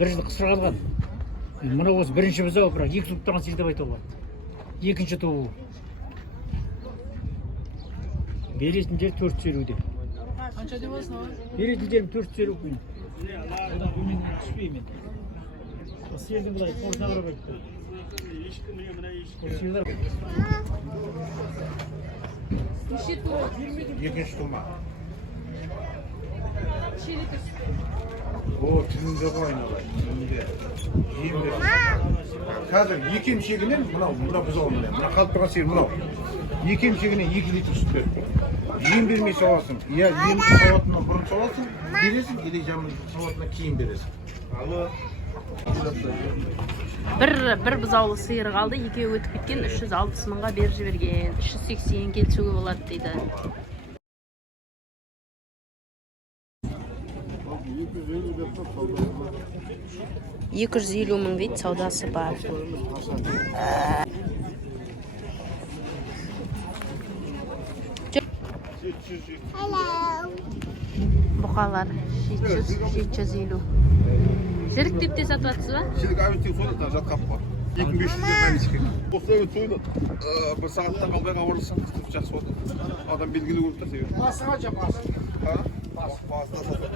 бір жыл қысыр қалған. Мына осы бірінші бұзау, бірақ екі туып сиыр деп айтуға болады. Екінші туы. Беретін жер 4 сиыруде. Қанша деп болсын ау? Беретін жерім 4 сиыру күн. Одан төмен түспеймін. Сиырдың былай қорсына қарап айтты. Сиырлар. Неше туы? Екінші тума. Шелетес. О, түнінде қойналай. Түнінде. Жиімде. Қазір екі емшегінен мына бұзау мына қалып тұрған сиыр мынау. Екі емшегінен 2 литр сүт беріп. Жиім бермей сауасың. Я емді сауатынан бұрын сауасың, бересің, или жамын сауатынан кейін бересің. Алло. бір бұзаулы сиыр қалды, екеуі өтіп кеткен, 360 мыңға беріп жіберген. 380 келісуге болады дейді. 250 мың дейді, саудасы бар. Бұқалар 750. Жілік деп те сатып жатсыз ба? Жілік әуеттен сойды, жатқап бар. 2500 мәлішкен. Осы әует сойды. Бір сағаттан қалбай қабарлысаң, жақсы болды. Адам белгілі көріп тұрса. Басыға жа басы. Басына сатады.